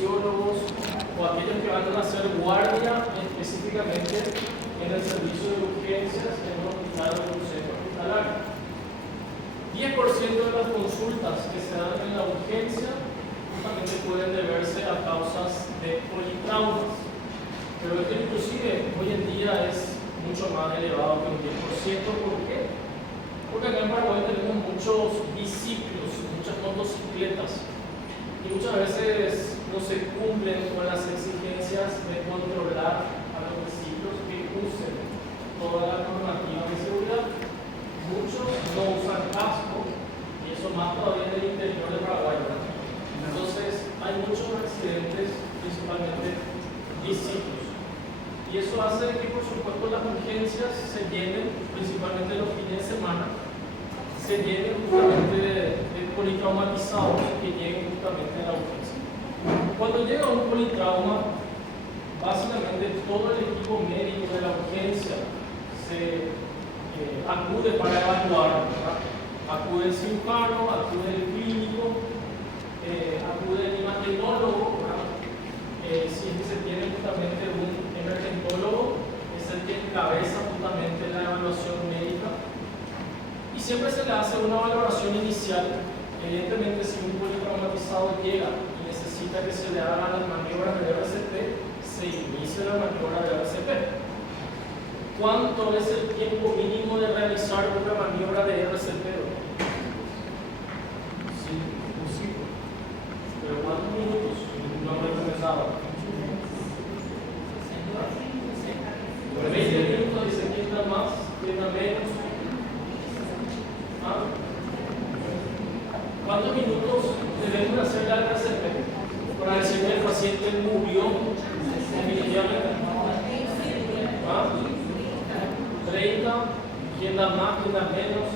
anestesiólogos o aquellos que van a hacer guardia específicamente en el servicio de urgencias en un hospital o un centro hospitalario. 10% de las consultas que se dan en la urgencia justamente pueden deberse a causas de politraumas, pero esto inclusive hoy en día es mucho más elevado que un 10%. ¿Por qué? Porque acá en Paraguay tenemos muchos biciclos, muchas motocicletas, y muchas veces no se cumplen con las exigencias de controlar a los vehículos que usen toda la normativa de seguridad. Muchos no usan casco, y eso más todavía en el interior de Paraguay. Entonces hay muchos accidentes, principalmente biciclos, y eso hace que por supuesto las urgencias se llenen, principalmente los fines de semana, se llenen justamente de politraumatizados que lleguen justamente a la urgencia. Cuando llega un politrauma, básicamente todo el equipo médico de la urgencia se acude para evaluar, ¿verdad? Acude el cirujano, acude el clínico, acude el imagenólogo, si es que se tiene justamente un emergentólogo, es el que encabeza justamente la evaluación médica, y siempre se le hace una valoración inicial. Evidentemente, si un politraumatizado llega y necesita que se le hagan las maniobras de RCP, se inicia la maniobra de RCP. ¿Cuánto es el tiempo mínimo de realizar una maniobra de RCP? Sí, pero ¿cuántos minutos? No me recomendaba. 20 minutos, dice quién da más, quién da menos. ¿Ah? ¿Cuántos minutos debemos hacer la RCP para decir que el paciente murió definitivamente? ¿Ah? 30, ¿quién da más, quién da menos?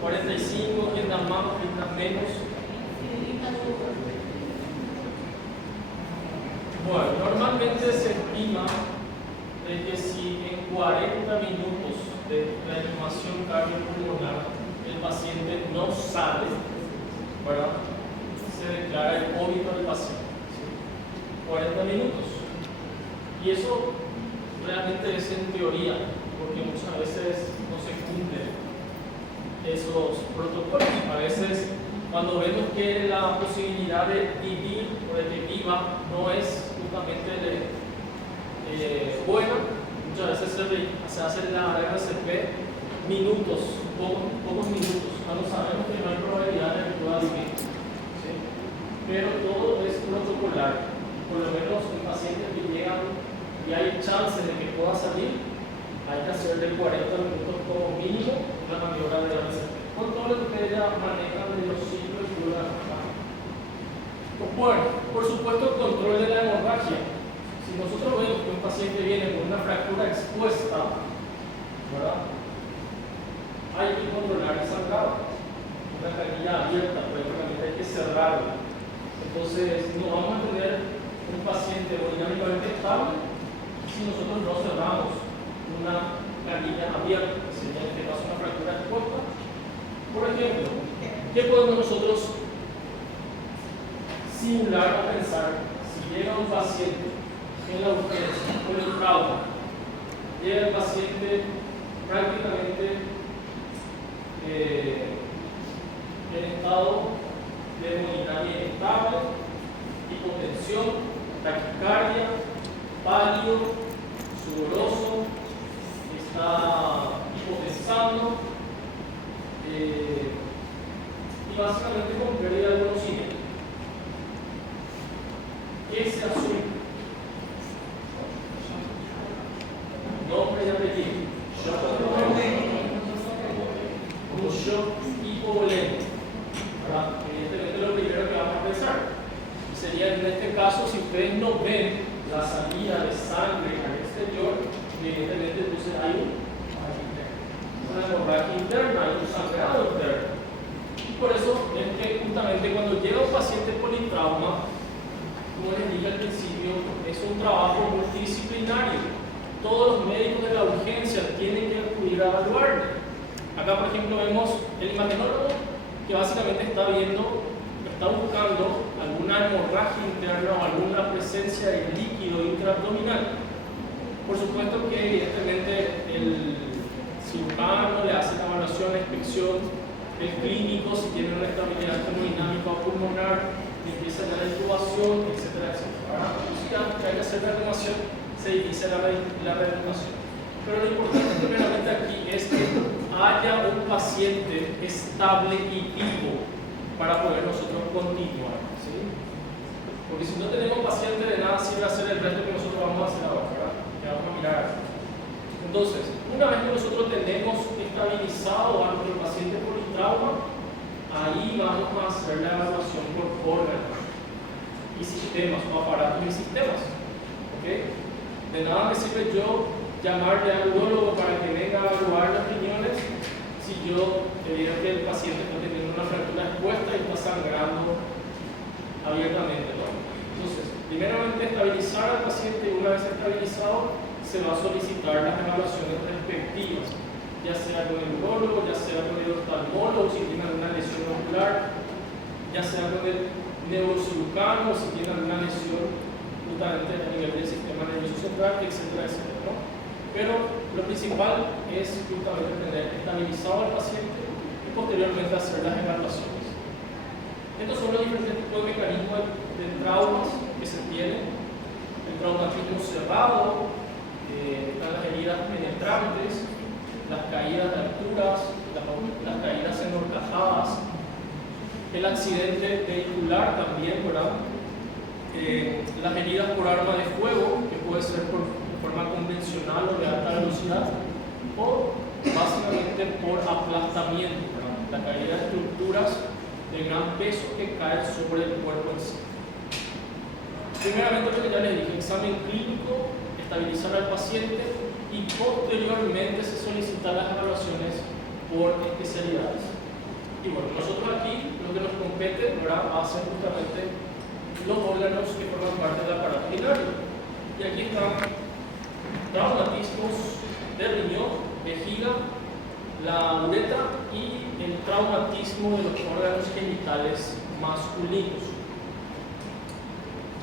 45, ¿quién da más, quién da menos? Bueno, normalmente se estima de que si en 40 minutos de reanimación cardiopulmonar el paciente no sale, ¿verdad?, se declara el óbito del paciente. 40 minutos. Y eso realmente es en teoría, porque muchas veces no se cumplen esos protocolos. A veces, cuando vemos que la posibilidad de vivir o de que viva no es justamente buena, muchas veces se hace la RCP minutos, pocos minutos, cuando sabemos que no hay probabilidad de que pueda vivir, ¿sí? Pero todo es protocolar. Por lo menos en pacientes que llegan y hay chances de que pueda salir, hay que hacer de 40 minutos como mínimo una maniobra de RCP, con todo lo que ella maneja de los ciclos y la bueno, por supuesto, el control de la hemorragia. Si nosotros vemos que un paciente viene con una fractura expuesta, ¿verdad?, hay que controlar el sangrado. Una canilla abierta, pero hay que cerrarla. Entonces, no vamos a tener un paciente hemodinámicamente estable si nosotros no cerramos una canilla abierta, si en este caso una fractura expuesta. Por ejemplo, ¿qué podemos nosotros simular o pensar? Si llega un paciente en la urgencia con el trauma, llega el paciente prácticamente en estado de hemodinamia inestable, hipotensión, taquicardia, pálido, sudoroso, está hipotensando y básicamente con pérdida de conocimiento. ¿Qué se asume? Nombre y apellido. Un shock hipovolémico. Evidentemente lo primero que vamos a pensar sería, en este caso, si ustedes no ven la salida de sangre al exterior, evidentemente entonces hay una hemorragia interna, hay un sangrado interno. Y por eso es que justamente cuando llega un paciente politrauma, como les dije al principio, es un trabajo multidisciplinario. Todos los médicos de la urgencia tienen que acudir a evaluarle. Acá, por ejemplo, vemos el imagenólogo que básicamente está buscando hemorragia interna o alguna presencia de líquido intraabdominal. Por supuesto que evidentemente el cirujano le hace la evaluación, la inspección, el clínico, si tiene una estabilidad termodinámica o pulmonar, empieza a la intubación, etcétera, etcétera. Ahora, si hay que hacer la reanimación, se inicia la reanimación. Pero lo importante primeramente aquí es que haya un paciente estable y vivo para poder nosotros continuar, ¿sí? Porque si no tenemos paciente, de nada sirve hacer el resto que nosotros vamos a hacer ahora, ¿verdad? Que vamos a mirar. Entonces, una vez que nosotros tenemos estabilizado a nuestro paciente politrauma, ahí vamos a hacer la evaluación por órganos y sistemas, o aparatos y sistemas, ¿ok? De nada me sirve yo llamarle al urólogo para que venga a evaluar los riñones si yo veo que el paciente está teniendo una fractura expuesta y está sangrando abiertamente, ¿no? Entonces, primeramente estabilizar al paciente, y una vez estabilizado se va a solicitar las evaluaciones respectivas, ya sea con el urólogo, ya sea con el oftalmólogo si tiene alguna lesión ocular, ya sea con el neurocirujano si tiene alguna lesión justamente a nivel del sistema nervioso central, etcétera, etcétera, ¿no? Pero lo principal es justamente tener estabilizado al paciente y posteriormente hacer las evaluaciones. Estos son los diferentes tipos de mecanismos de traumas que se tienen: el traumatismo cerrado, están las heridas penetrantes, las caídas de alturas, las caídas enhorcajadas, el accidente vehicular también, ¿verdad? Las heridas por arma de fuego, que puede ser por forma convencional o de alta velocidad, o básicamente por aplastamiento, ¿verdad? La caída de estructuras de gran peso que caen sobre el cuerpo en sí. Primeramente, lo que ya les dije: examen clínico, estabilizar al paciente y posteriormente se solicitan las evaluaciones por especialidades. Y bueno, nosotros aquí lo que nos compete, ¿verdad?, va a ser justamente los órganos que forman parte del aparato urinario. Y aquí están traumatismos de riñón, vejiga, la uretra y el traumatismo de los órganos genitales masculinos.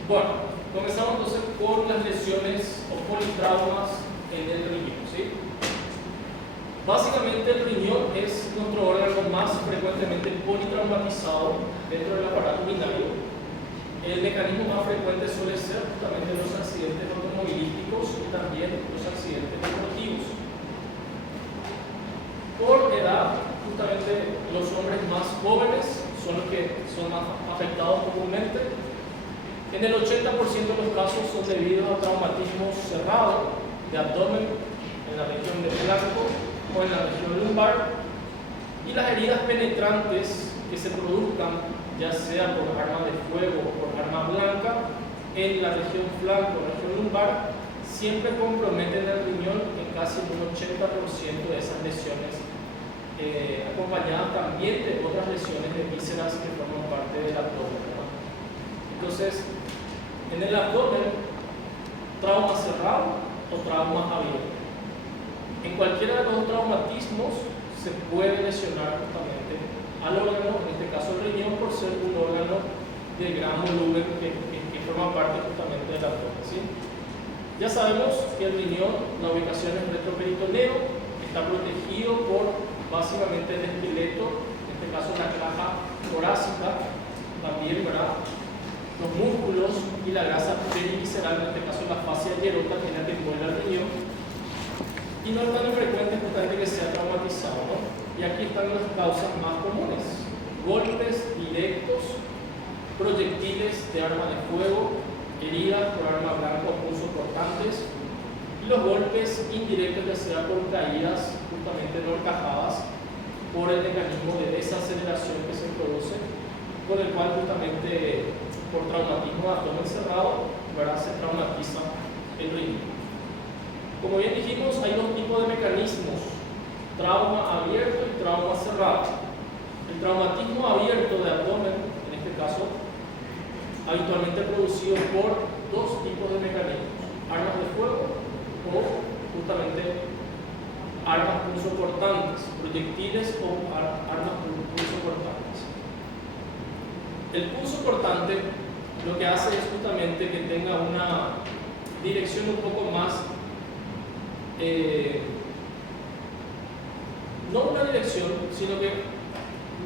Bueno, comenzamos entonces con las lesiones o politraumas en el riñón, ¿sí? Básicamente el riñón es nuestro órgano más frecuentemente politraumatizado dentro del aparato urinario. El mecanismo más frecuente suele ser justamente los accidentes automovilísticos y también los accidentes deportivos. Por edad, justamente los hombres más jóvenes son los que son afectados comúnmente. En el 80% de los casos son debidos a traumatismo cerrado de abdomen en la región del flanco o en la región lumbar, y las heridas penetrantes que se produzcan, ya sea por arma de fuego o por arma blanca, en la región flanco o región lumbar, siempre comprometen el riñón en casi un 80% de esas lesiones, acompañadas también de otras lesiones de vísceras que forman parte del abdomen, ¿no? Entonces, en el abdomen, trauma cerrado o trauma abierto. En cualquiera de los traumatismos se puede lesionar justamente al órgano, en este caso el riñón, por ser un órgano de gran volumen que forma parte justamente del abdomen, ¿sí? Ya sabemos que el riñón, la ubicación es retroperitoneo, está protegido por básicamente el esqueleto, en este caso la caja torácica, también, ¿verdad?, los músculos y la grasa perivisceral, en este caso la fascia hierota, que es la que envuelve al riñón. Y no es tan infrecuente justamente que sea traumatizado, ¿no? Y aquí están las causas más comunes: golpes directos, proyectiles de arma de fuego, heridas por arma blanca o punzocortantes, y los golpes indirectos, ya sea por caídas justamente no encajadas por el mecanismo de desaceleración que se produce, con el cual justamente por traumatismo de abdomen cerrado, ¿verdad?, se traumatiza el riñón. Como bien dijimos, hay dos tipos de mecanismos: trauma abierto y trauma cerrado. El traumatismo abierto de abdomen, en este caso, habitualmente producido por dos tipos de mecanismos: armas de fuego o justamente armas punzocortantes, proyectiles o armas punzocortantes. El punzocortante lo que hace es justamente que tenga una dirección un poco más, no una dirección, sino que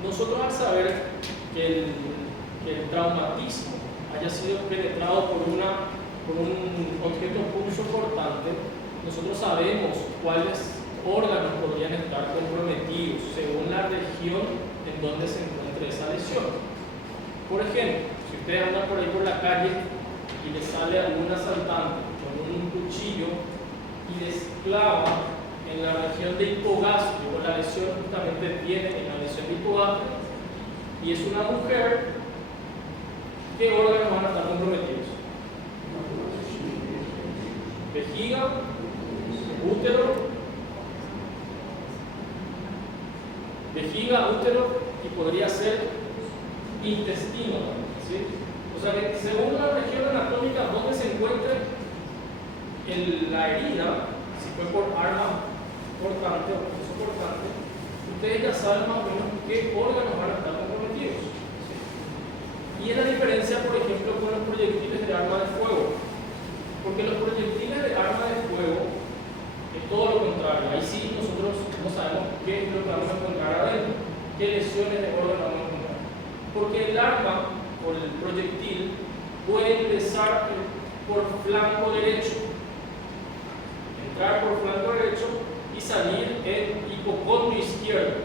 nosotros al saber que el traumatismo haya sido penetrado por un objeto punzocortante, nosotros sabemos cuáles órganos podrían estar comprometidos según la región en donde se encuentre esa lesión. Por ejemplo, si ustedes andan por ahí por la calle y les sale algún asaltante con un cuchillo y les clava en la región de hipogastrio, o la lesión justamente viene en la lesión de hipogastrio, y es una mujer, ¿qué órganos van a estar comprometidos? Vejiga, útero, y podría ser intestino, ¿sí? O sea que según la región anatómica donde se encuentre la herida, si fue por arma cortante o punzo cortante, ustedes ya saben más o menos qué órganos van a estar comprometidos, ¿sí? Y es la diferencia, por ejemplo, con los proyectiles de arma de fuego, porque los proyectiles de arma de fuego es todo lo contrario. Ahí sí nosotros no sabemos qué es lo que vamos a encontrar adentro, qué lesiones de órgano vamos a encontrar. Porque el arma o el proyectil puede ingresar por flanco derecho, entrar por flanco derecho y salir en hipocondrio izquierdo,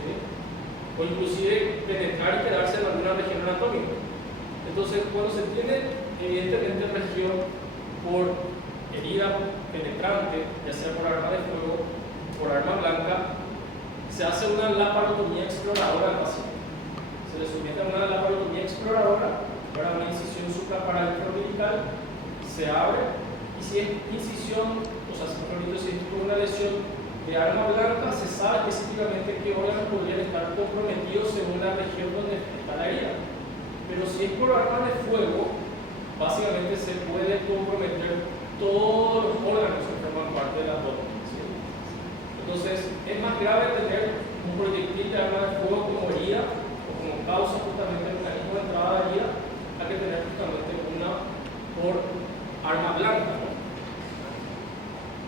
¿sí? O inclusive penetrar y quedarse en alguna región anatómica. Entonces, cuando se tiene evidentemente región por herida penetrante, ya sea por arma de fuego, por arma blanca, se hace una laparotomía exploradora al paciente. Se le somete a una laparotomía exploradora para una incisión supraparal se abre, y si es incisión, o sea, si es una lesión de arma blanca, se sabe específicamente qué órganos podrían estar comprometidos según la región donde está la herida. Pero si es por arma de fuego, básicamente se puede comprometer todos los órganos que forman parte del abdomen, ¿sí? Entonces, es más grave tener un proyectil de arma de fuego como herida o como causa justamente el mecanismo de entrada de herida, a que tener justamente una por arma blanca, ¿no?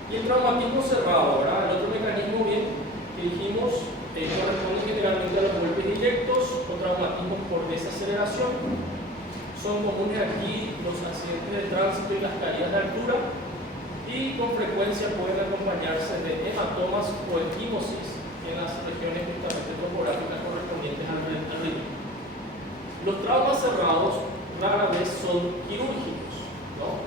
Y el traumatismo cerrado, ¿verdad? El otro mecanismo bien que dijimos corresponde generalmente a los golpes directos o traumatismos por desaceleración. Son comunes aquí los accidentes de tránsito y las caídas de altura, y con frecuencia pueden acompañarse de hematomas o equimosis en las regiones justamente topográficas correspondientes al ritmo. Los traumas cerrados rara vez son quirúrgicos, ¿no?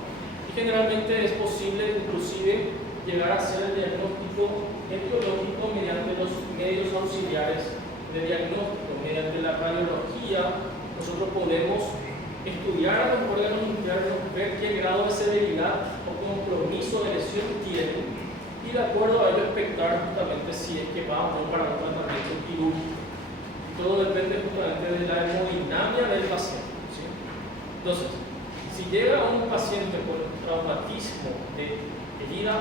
Y generalmente es posible inclusive llegar a hacer el diagnóstico etiológico mediante los medios auxiliares de diagnóstico. Mediante la radiología nosotros podemos estudiar a los órganos internos, ver qué grado de severidad o compromiso de lesión tienen, y de acuerdo a ello expectar justamente si es que va o no para un tratamiento quirúrgico. Todo depende justamente de la hemodinamia del paciente, ¿sí? Entonces, si llega un paciente con traumatismo de herida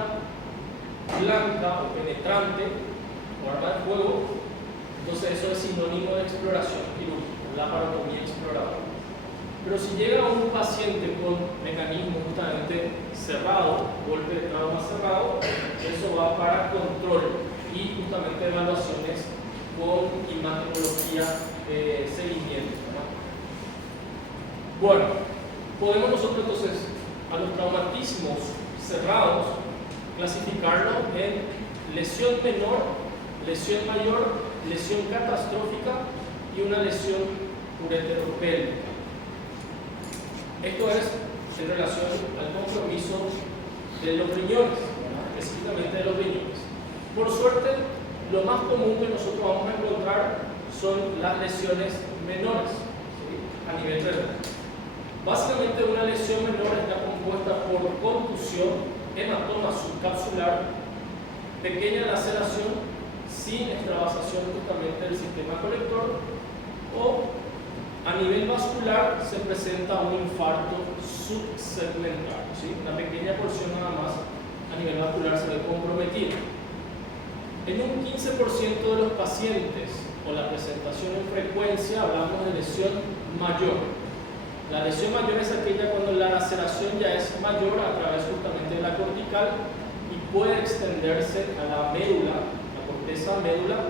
blanca o penetrante o arma de fuego, entonces eso es sinónimo de exploración quirúrgica, laparotomía exploradora. Pero si llega un paciente con mecanismo justamente cerrado, golpe de trauma cerrado, eso va para control y justamente evaluaciones con imagenología de seguimiento, ¿no? Bueno, podemos nosotros entonces a los traumatismos cerrados clasificarlos en lesión menor, lesión mayor, lesión catastrófica y una lesión ureteropélvica. Esto es en relación al compromiso de los riñones, específicamente de los riñones. Por suerte, lo más común que nosotros vamos a encontrar son las lesiones menores, ¿sí? A nivel renal. Básicamente una lesión menor está compuesta por contusión, hematoma subcapsular, pequeña laceración sin extravasación justamente del sistema colector, o a nivel vascular se presenta un infarto subsegmental, ¿sí? Una pequeña porción nada más a nivel vascular se ve comprometida. En un 15% de los pacientes con la presentación en frecuencia hablamos de lesión mayor. La lesión mayor es aquella cuando la laceración ya es mayor a través justamente de la cortical y puede extenderse a la médula, la corteza médula,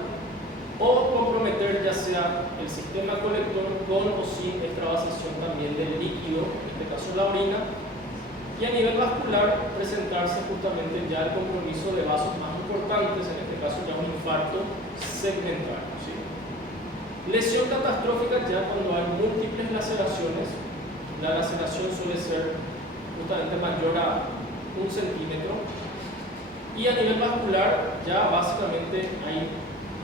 o comprometer ya sea el sistema colector con o sin extravasación también del líquido, en este caso la orina, y a nivel vascular presentarse justamente ya el compromiso de vasos más importantes, en este caso ya un infarto segmental. ¿Sí? Lesión catastrófica ya cuando hay múltiples laceraciones. La laceración suele ser justamente mayor a 1 centímetro, y a nivel vascular ya básicamente ahí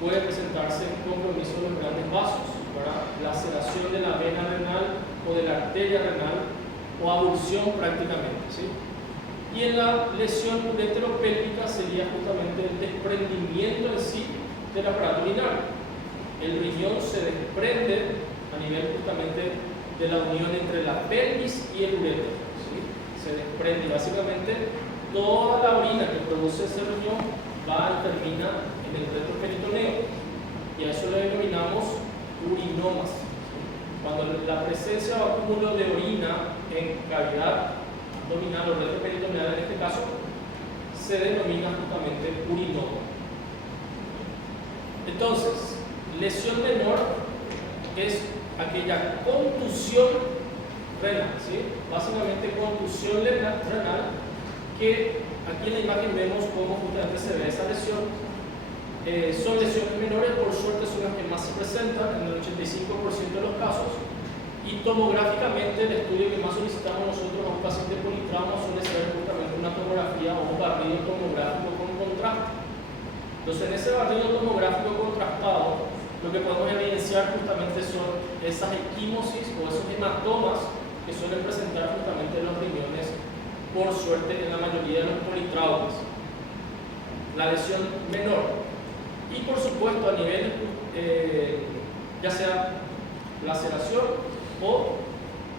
puede presentarse compromiso de los grandes vasos, ¿verdad? Laceración de la vena renal o de la arteria renal o abulsión prácticamente, ¿sí? Y en la lesión ureteropélvica sería justamente el desprendimiento en sí del aparato urinario. El riñón se desprende a nivel justamente de la unión entre la pelvis y el uréter, ¿sí? Se desprende básicamente toda la orina que produce ese riñón va y termina en el retroperitoneo, y a eso le denominamos urinomas. Cuando la presencia o acúmulo de orina en cavidad abdominal o retroperitoneal en este caso se denomina justamente urinoma. Entonces, lesión menor es aquella contusión renal, ¿sí? Básicamente contusión renal, que aquí en la imagen vemos cómo justamente se ve esa lesión. Son lesiones menores, por suerte son las que más se presentan en el 85% de los casos, y tomográficamente el estudio que más solicitamos nosotros a un paciente politrauma suele ser justamente una tomografía o un barrido tomográfico con contraste. Entonces, en ese barrido tomográfico contrastado, lo que podemos evidenciar justamente son esas equimosis o esos hematomas que suelen presentar justamente los riñones, por suerte, en la mayoría de los politraumas. La lesión menor. Y por supuesto, a nivel ya sea laceración o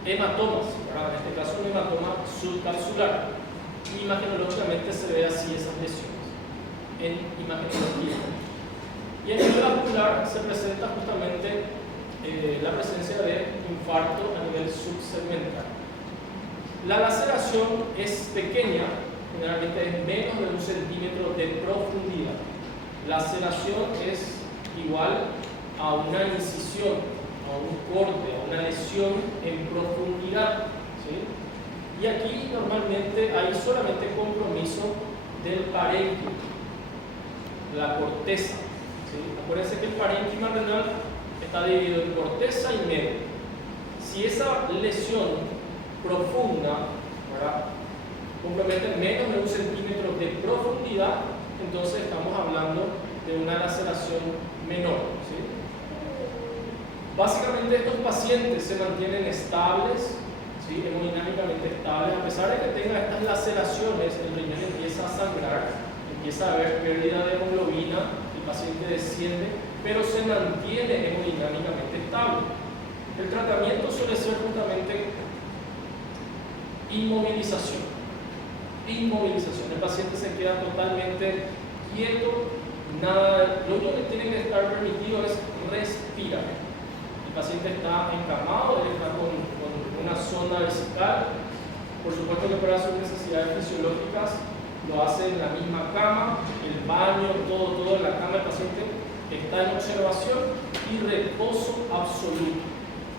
hematomas, ¿verdad? En este caso un hematoma subcapsular. Imagenológicamente se ve así esas lesiones en imagenología. Y a nivel vascular se presenta justamente la presencia de infarto a nivel subsegmental. La laceración es pequeña, generalmente es menos de 1 centímetro de profundidad. La laceración es igual a una incisión, a un corte, a una lesión en profundidad, ¿sí? Y aquí normalmente hay solamente compromiso del parénquima, la corteza, ¿sí? Acuérdense que el parénquima renal está dividido en corteza y médula. Si esa lesión profunda, ¿verdad?, compromete menos de 1 centímetro de profundidad, entonces estamos hablando de una laceración menor, ¿sí? Básicamente estos pacientes se mantienen estables, ¿sí?, hemodinámicamente estables. A pesar de que tenga estas laceraciones, el riñón empieza a sangrar, empieza a haber pérdida de hemoglobina, el paciente desciende, pero se mantiene hemodinámicamente estable. El tratamiento suele ser justamente inmovilización. El paciente se queda totalmente quieto, nada, lo único que tiene que estar permitido es respirar. El paciente está encamado, él está con una sonda vesical. Por supuesto que para sus necesidades fisiológicas lo hace en la misma cama, el baño, todo en la cama. El paciente está en observación y reposo absoluto.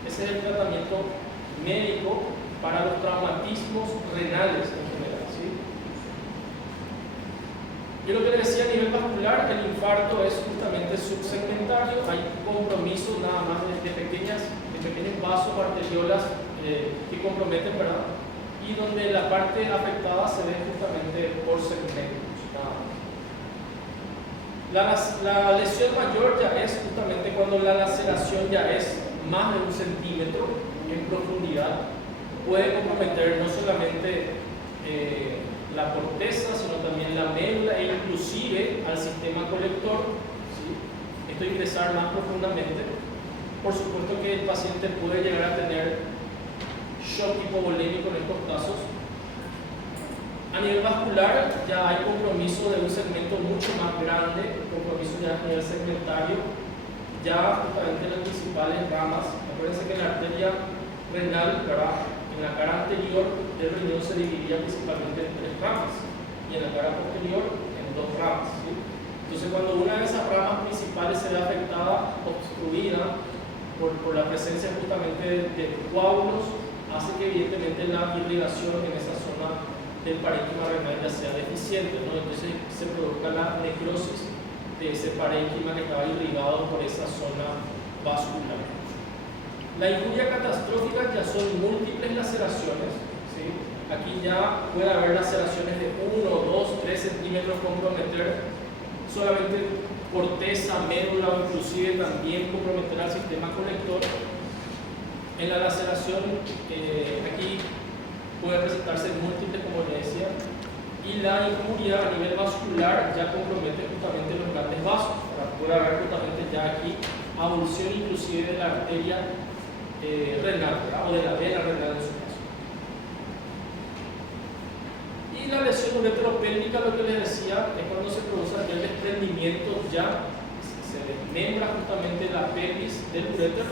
Ese es el tratamiento médico para los traumatismos renales en general, ¿sí? Yo lo que les decía a nivel vascular, el infarto es justamente subsegmentario, hay compromiso nada más de pequeños vasos, arteriolas que comprometen, ¿verdad? Y donde la parte afectada se ve justamente por segmentos, nada más. La lesión mayor ya es justamente cuando la laceración ya es más de 1 centímetro en profundidad. Puede comprometer no solamente la corteza, sino también la médula e inclusive al sistema colector, ¿sí? Esto ingresar más profundamente. Por supuesto que el paciente puede llegar a tener shock hipovolémico en estos casos. A nivel vascular ya hay compromiso de un segmento mucho más grande, compromiso ya a nivel segmentario, ya justamente en las principales ramas. Acuérdense que la arteria renal, ¿verdad? En la cara anterior del riñón se dividía principalmente en 3 ramas y en la cara posterior en 2 ramas, ¿sí? Entonces, cuando una de esas ramas principales se ve afectada, obstruida por la presencia justamente de coágulos, hace que evidentemente la irrigación en esa zona del parénquima renal ya sea deficiente, ¿no? Entonces se produzca la necrosis de ese parénquima que estaba irrigado por esa zona vascular. La injuria catastrófica ya son múltiples laceraciones, ¿sí? Aquí ya puede haber laceraciones de 1, 2, 3 centímetros, comprometer solamente corteza, médula o inclusive también comprometer al sistema colector. En la laceración aquí puede presentarse múltiples, como le decía, y la injuria a nivel vascular ya compromete justamente los grandes vasos. Puede haber justamente ya aquí abulsión inclusive de la arteria renal, ¿verdad? O de la vena renal en su caso. Y la lesión ureteropélvica, lo que les decía, es cuando se produce el desprendimiento, ya se desmembra justamente la pelvis del uréter,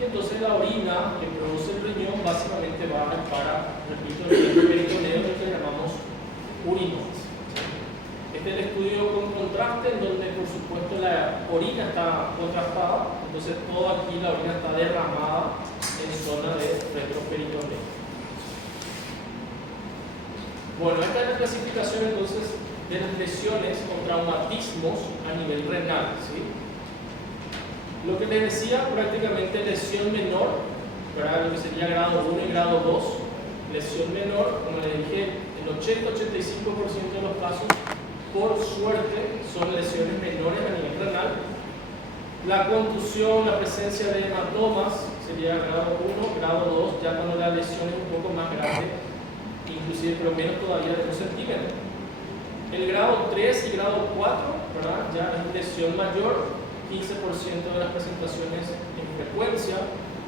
y entonces la orina que produce el riñón básicamente va para, repito, el peritoneo, que llamamos urinosis. Este es el estudio con contraste, en donde por supuesto la orina está contrastada, entonces todo aquí la orina está derramada en zona de retroperitoneo. Bueno, esta es la clasificación entonces de las lesiones o traumatismos a nivel renal, ¿sí? Lo que les decía, prácticamente lesión menor, ¿verdad? Lo que sería grado 1 y grado 2. Lesión menor, como les dije, el 80-85% de los casos, por suerte, son lesiones menores a nivel renal. La contusión, la presencia de hematomas, sería grado 1, grado 2, ya cuando la lesión es un poco más grande, inclusive, pero menos todavía de 1 centímetro. El grado 3 y grado 4, ¿verdad? Ya es lesión mayor, 15% de las presentaciones en frecuencia.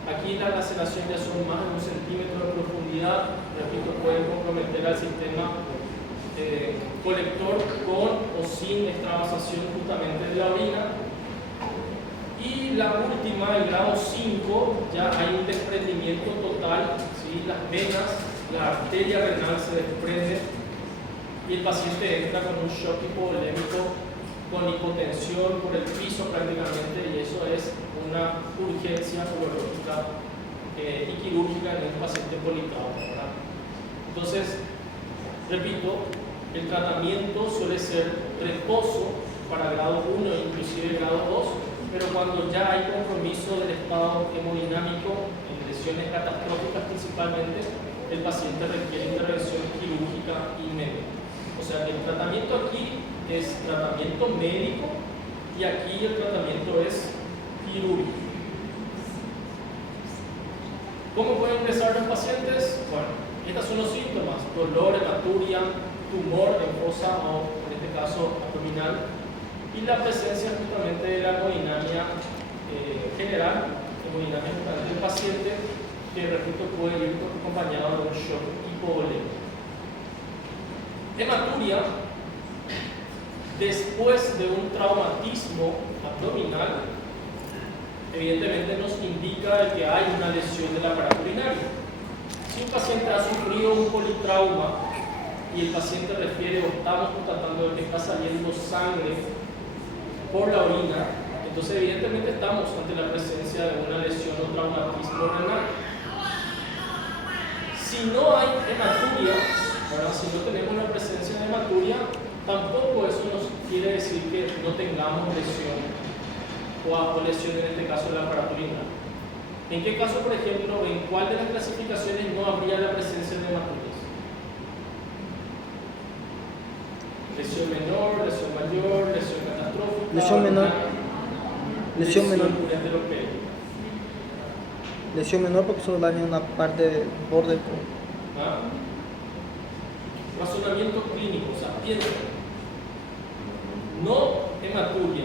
Aquí la laceración ya son más de 1 centímetro de profundidad, repito, pueden comprometer al sistema colector con o sin extravasación justamente de la orina. Y la última, el grado 5, ya hay un desprendimiento total, ¿sí? Las venas, la arteria renal se desprende y el paciente entra con un shock hipovolémico, con hipotensión por el piso prácticamente, y eso es una urgencia urológica y quirúrgica en un paciente politrauma, ¿verdad? Entonces, repito, el tratamiento suele ser reposo para grado 1 e inclusive grado 2, pero cuando ya hay compromiso del estado hemodinámico en lesiones catastróficas principalmente, el paciente requiere intervención quirúrgica inmediata. O sea que el tratamiento aquí es tratamiento médico y aquí el tratamiento es quirúrgico. ¿Cómo pueden ingresar los pacientes? Bueno, estos son los síntomas: dolor, hematuria, tumor en fosa o en este caso abdominal, y la presencia justamente de la hemodinamia general, hemodinamia justamente del paciente, que repito puede ir acompañado de un shock hipovolémico. Hematuria, después de un traumatismo abdominal, evidentemente nos indica que hay una lesión del aparato urinario. Si un paciente ha sufrido un politrauma y el paciente refiere o estamos constatando que está saliendo sangre por la orina, entonces evidentemente estamos ante la presencia de una lesión o traumatismo renal. Si no hay hematuria, ¿verdad? Si no tenemos la presencia de hematuria, tampoco eso nos quiere decir que no tengamos lesión o lesión en este caso del aparato urinario. ¿En qué caso, por ejemplo, en cuál de las clasificaciones no habría la presencia de hematurias? Lesión menor, lesión mayor, lesión catastrófica. Lesión menor. Lesión menor. Lesión menor porque solo daña una parte del borde. ¿Ah? Razonamiento clínico, o sea, piensa. No hematuria.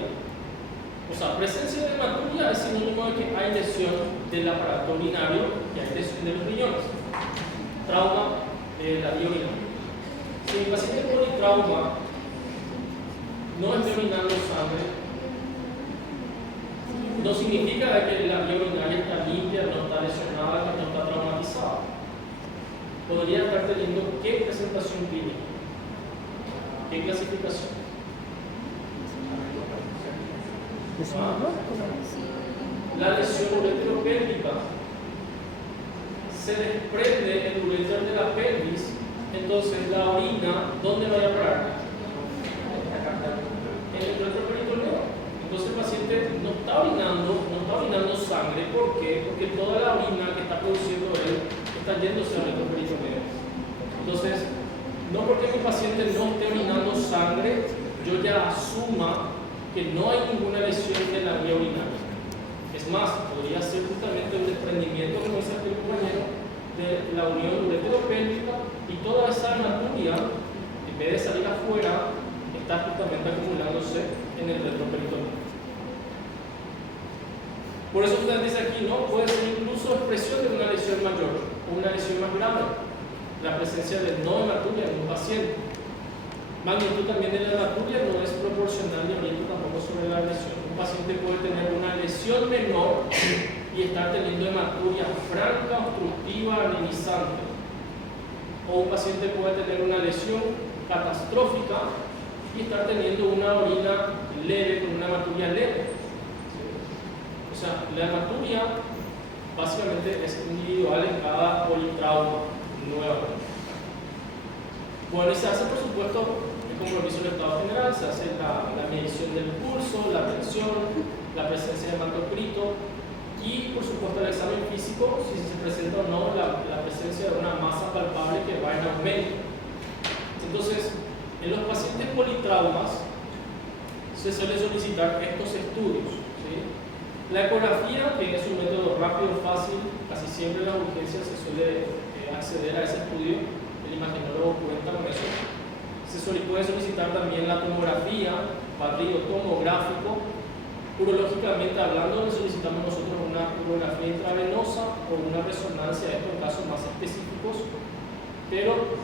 O sea, presencia de hematuria es sinónimo de que hay lesión del aparato urinario y hay lesión de los riñones. Trauma de la vía urinaria. Si el paciente con politrauma no está urinando sangre, no significa que la vía urinaria está limpia, no está lesionada, que no está traumatizada. podría estar teniendo qué presentación clínica, qué clasificación. La lesión ureteropélvica se desprende el uréter de la pelvis, entonces la orina, ¿dónde va a parar? En el retroperitoneo. Entonces el paciente no está orinando sangre. ¿Por qué? Porque toda la orina que está produciendo él está yéndose al retroperitoneo. Entonces, no porque mi paciente no esté orinando sangre, yo ya asuma que no hay ninguna lesión de la vía urinaria. Es más, podría ser justamente un desprendimiento, como dice aquí el compañero, de la unión ureteropélvica, y toda esa hematuria, en vez de salir afuera, está justamente acumulándose en el retroperitoneo. Por eso usted dice aquí, ¿no? Puede ser incluso expresión de una lesión mayor o una lesión más grave, la presencia de no hematuria en un paciente. Magnitud también de la hematuria no es proporcional ni orienta tampoco sobre la lesión. Un paciente puede tener una lesión menor y estar teniendo hematuria franca, obstructiva, anemizante. O un paciente puede tener una lesión catastrófica y estar teniendo una orina leve con una hematuria leve. O sea, la hematuria básicamente es individual en cada politrauma nuevamente. Bueno, y se hace por supuesto el compromiso del estado general, se hace la medición del pulso, la tensión, la presencia de hematocrito y por supuesto el examen físico, si se presenta o no la presencia de una masa palpable que va en aumento. Entonces, en los pacientes politraumas se suele solicitar estos estudios, ¿sí? La ecografía, que es un método rápido, fácil, casi siempre en la urgencia se suele acceder a ese estudio, el imaginólogo cuenta con eso. Puede solicitar también la tomografía, barrido tomográfico. Urológicamente hablando, solicitamos nosotros una urografía intravenosa o una resonancia, esto en casos más específicos, pero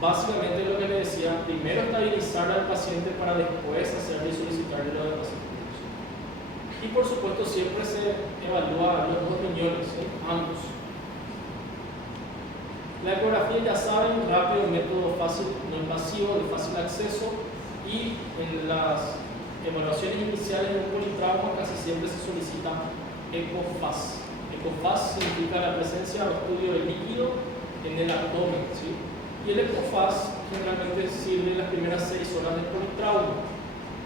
básicamente lo que le decía, primero estabilizar al paciente para después hacerle y solicitarle los demás estudios. Y por supuesto siempre se evalúa los dos riñones, ambos. La ecografía, ya saben, rápido, método fácil, no invasivo, de fácil acceso, y en las evaluaciones iniciales de un politrauma casi siempre se solicita ecofaz. Ecofaz significa la presencia o estudio de líquido en el abdomen, ¿sí? Y el ecofaz generalmente sirve en las primeras 6 horas del politrauma.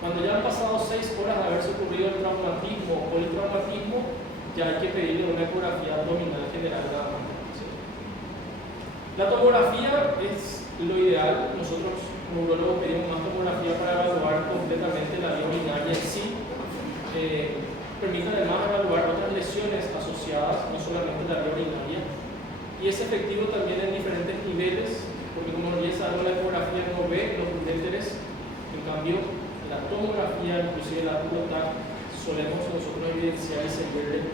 Cuando ya han pasado 6 horas de haberse ocurrido el traumatismo o politraumatismo, ya hay que pedirle una ecografía abdominal general nada más. La tomografía es lo ideal. Nosotros como urólogos pedimos más tomografía para evaluar completamente la vía urinaria en sí. Permite además evaluar otras lesiones asociadas, no solamente la vía urinaria, y es efectivo también en diferentes niveles, porque como ya sabemos, la ecografía no ve los uréteres, en cambio la tomografía, inclusive la TAC, solemos nosotros evidenciar y seguirle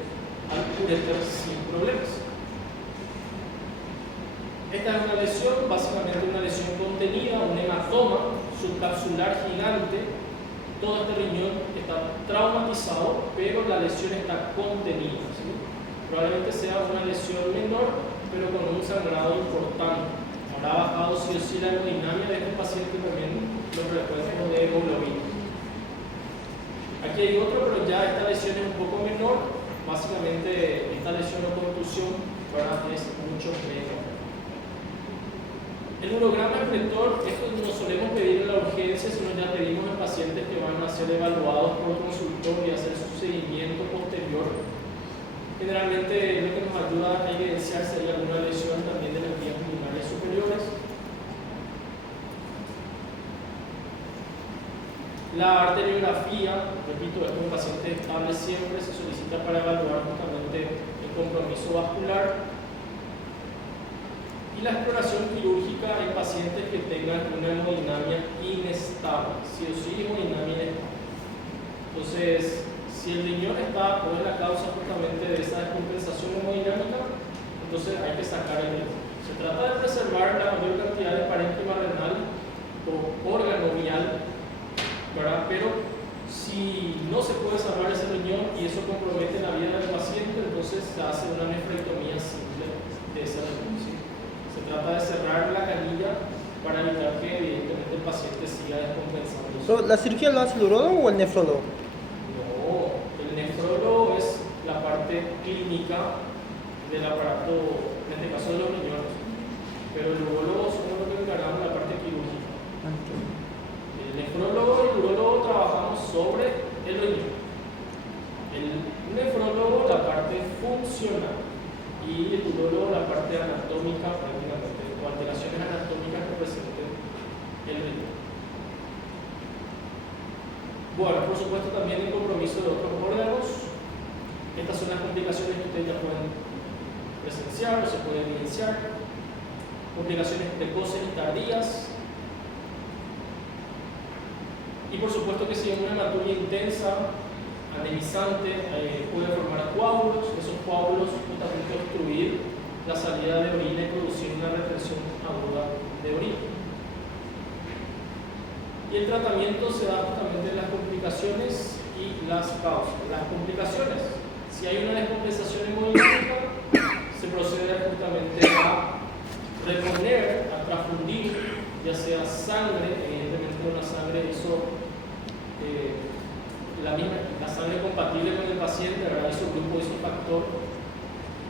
al uréter sin problemas. Esta es una lesión, básicamente una lesión contenida, un hematoma subcapsular gigante. Todo este riñón está traumatizado, pero la lesión está contenida, ¿sí? Probablemente sea una lesión menor, pero con un sangrado importante. Habrá bajado sí o sí la hemodinamia de este paciente, también los recuentos de hemoglobina. Aquí hay otro, pero ya esta lesión es un poco menor. Básicamente esta lesión o contusión es mucho menor. El urograma eflector, esto no solemos pedir en la urgencia, sino ya pedimos en pacientes que van a ser evaluados por consultor y hacer su seguimiento posterior. Generalmente lo que nos ayuda a evidenciar sería alguna lesión también de las vías urinarias superiores. La arteriografía, repito, es un paciente estable siempre, se solicita para evaluar justamente el compromiso vascular. Y la exploración quirúrgica en pacientes que tengan una hemodinamia inestable, sí o sí hemodinamia inestable. Entonces, si el riñón está o es la causa justamente de esa descompensación hemodinámica, entonces hay que sacar el riñón. Se trata de preservar la mayor cantidad de parénquima renal o órgano vial, ¿verdad? Pero si no se puede salvar ese riñón y eso compromete la vida del paciente, entonces se hace una nefrectomía simple de ese riñón, ¿sí? Se trata de evitar que evidentemente el paciente siga descompensando. Pero, ¿la cirugía lo hace el urólogo o el nefrólogo? No, el nefrólogo es la parte clínica del aparato, en este caso de los riñones, pero el urólogo somos los que encargamos la parte quirúrgica. El nefrólogo y el urólogo trabajamos sobre el riñón. El nefrólogo la parte funcional y el urólogo la parte anatómica, prácticamente, o alteraciones anatómicas que presenten el riñón. Bueno, por supuesto también el compromiso de otros órganos. Estas son las complicaciones que ustedes ya pueden presenciar o se pueden evidenciar. Complicaciones precoces y tardías. Y por supuesto que si hay una hematuria intensa, anemizante, puede formar coágulos. Esos coágulos justamente obstruir la salida de orina y producir una retención aguda de orina. Y el tratamiento se da justamente en las complicaciones y las causas. Las complicaciones, si hay una descompensación hemodinámica, se procede justamente a reponer, a transfundir, ya sea sangre, evidentemente una sangre la sangre compatible con el paciente, ¿verdad? Isogrupo, isofactor.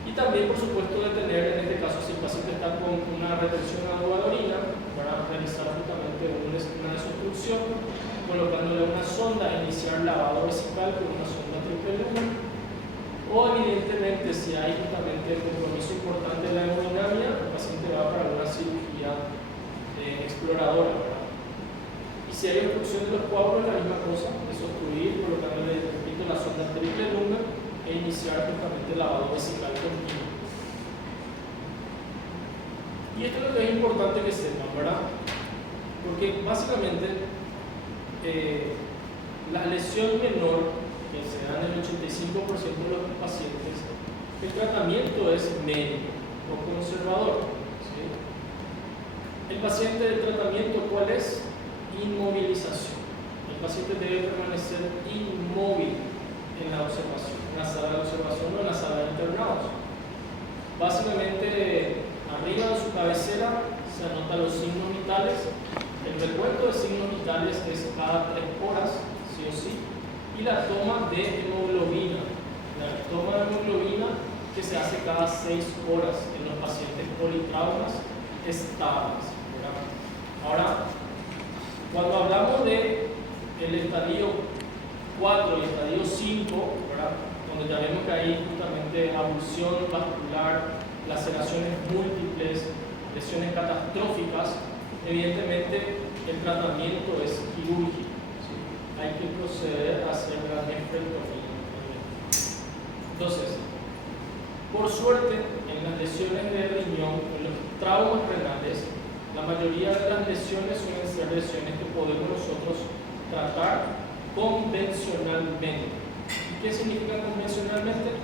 Y también, por supuesto, detener, en este caso, si el paciente está con una retención aguda de orina, para realizar justamente una desobstrucción, colocándole una sonda e iniciar lavado vesical con una sonda triple lumen. O evidentemente, si hay justamente un compromiso importante de la hemodinamia, el paciente va para una cirugía exploradora, ¿verdad? Y si hay obstrucción de los coágulos, la misma cosa, desobstruir, colocándole, repito, la sonda triple lumen e iniciar justamente el lavado vesical continuo. Y esto es lo que es importante que sepan, ¿verdad? Porque básicamente la lesión menor, que se da en el 85% de los pacientes, el tratamiento es médico o conservador. ¿Sí? El paciente del tratamiento, ¿cuál es? Inmovilización. El paciente debe permanecer inmóvil en la observación, en la sala de observación o en la sala de internados. Básicamente, arriba de su cabecera se anotan los signos vitales. El recuento de signos vitales es cada 3 horas, sí o sí, y la toma de hemoglobina. La toma de hemoglobina que se hace cada 6 horas en los pacientes politraumas estables, ¿verdad? Ahora, cuando hablamos de el estadio 4 y el estadio 5, ¿verdad? Donde ya vemos que hay justamente abulsión vascular, laceraciones múltiples, lesiones catastróficas, evidentemente el tratamiento es quirúrgico. ¿Sí? Hay que proceder a hacer la nefrectomía. Entonces, por suerte, en las lesiones de riñón, en los traumas renales, la mayoría de las lesiones suelen ser lesiones que podemos nosotros tratar convencionalmente. ¿Y qué significa convencionalmente?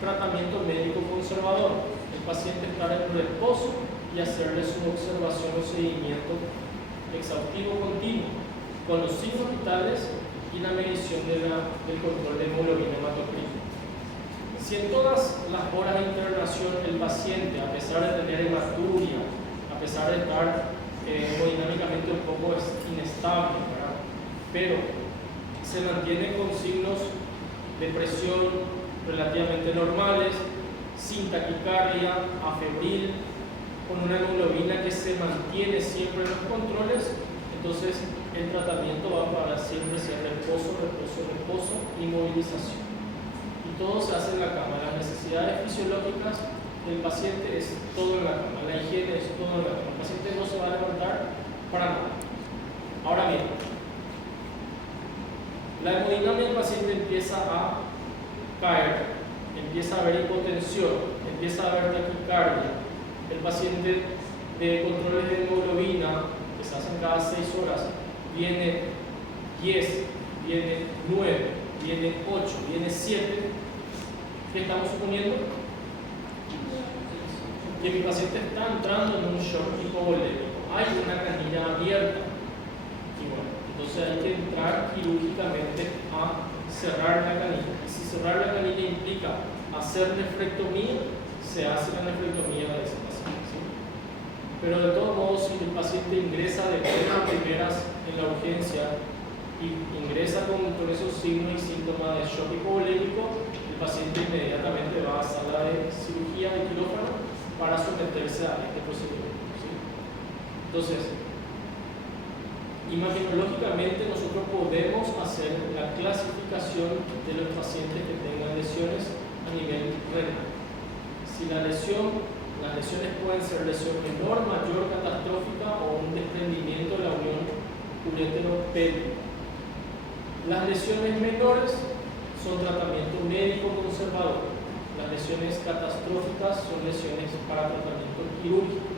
Tratamiento médico conservador. El paciente estar en reposo y hacerle su observación o seguimiento exhaustivo continuo con los signos vitales y la medición del control de hemoglobina hematocrítica. Si en todas las horas de internación el paciente, a pesar de tener hematuria, a pesar de estar hemodinámicamente un poco inestable, ¿verdad? Pero se mantiene con signos de presión relativamente normales, sin taquicardia, afebril, con una hemoglobina que se mantiene siempre en los controles, entonces el tratamiento va para siempre ser reposo, reposo, reposo y movilización. Y todo se hace en la cama. Las necesidades fisiológicas del paciente es todo en la cama, la higiene es todo en la cama. El paciente no se va a levantar para nada. Ahora bien, la hemodinamia del paciente empieza a caer, empieza a haber hipotensión, empieza a haber taquicardia. El paciente de controles de hemoglobina, que se hacen cada 6 horas, viene 10, viene 9, viene 8, viene 7. ¿Qué estamos suponiendo? Que mi paciente está entrando en un shock hipovolémico. Hay una canilla abierta. Y bueno, entonces hay que entrar quirúrgicamente a cerrar la canilla. Y si cerrar la canilla implica hacer nefrectomía, se hace la nefrectomía de ese paciente. ¿Sí? Pero de todos modos, si el paciente paciente ingresa de buenas primeras en la urgencia y ingresa con esos signos y síntomas de shock hipovolémico, el paciente inmediatamente va a sala de cirugía de quirófano para someterse a este procedimiento, ¿sí? Entonces, imaginológicamente nosotros podemos hacer la clasificación de los pacientes que tengan lesiones a nivel renal. Si las lesiones pueden ser lesión menor, mayor, catastrófica o un desprendimiento de la unión urétero-pélvica. Las lesiones menores son tratamiento médico conservador. Las lesiones catastróficas son lesiones para tratamiento quirúrgico.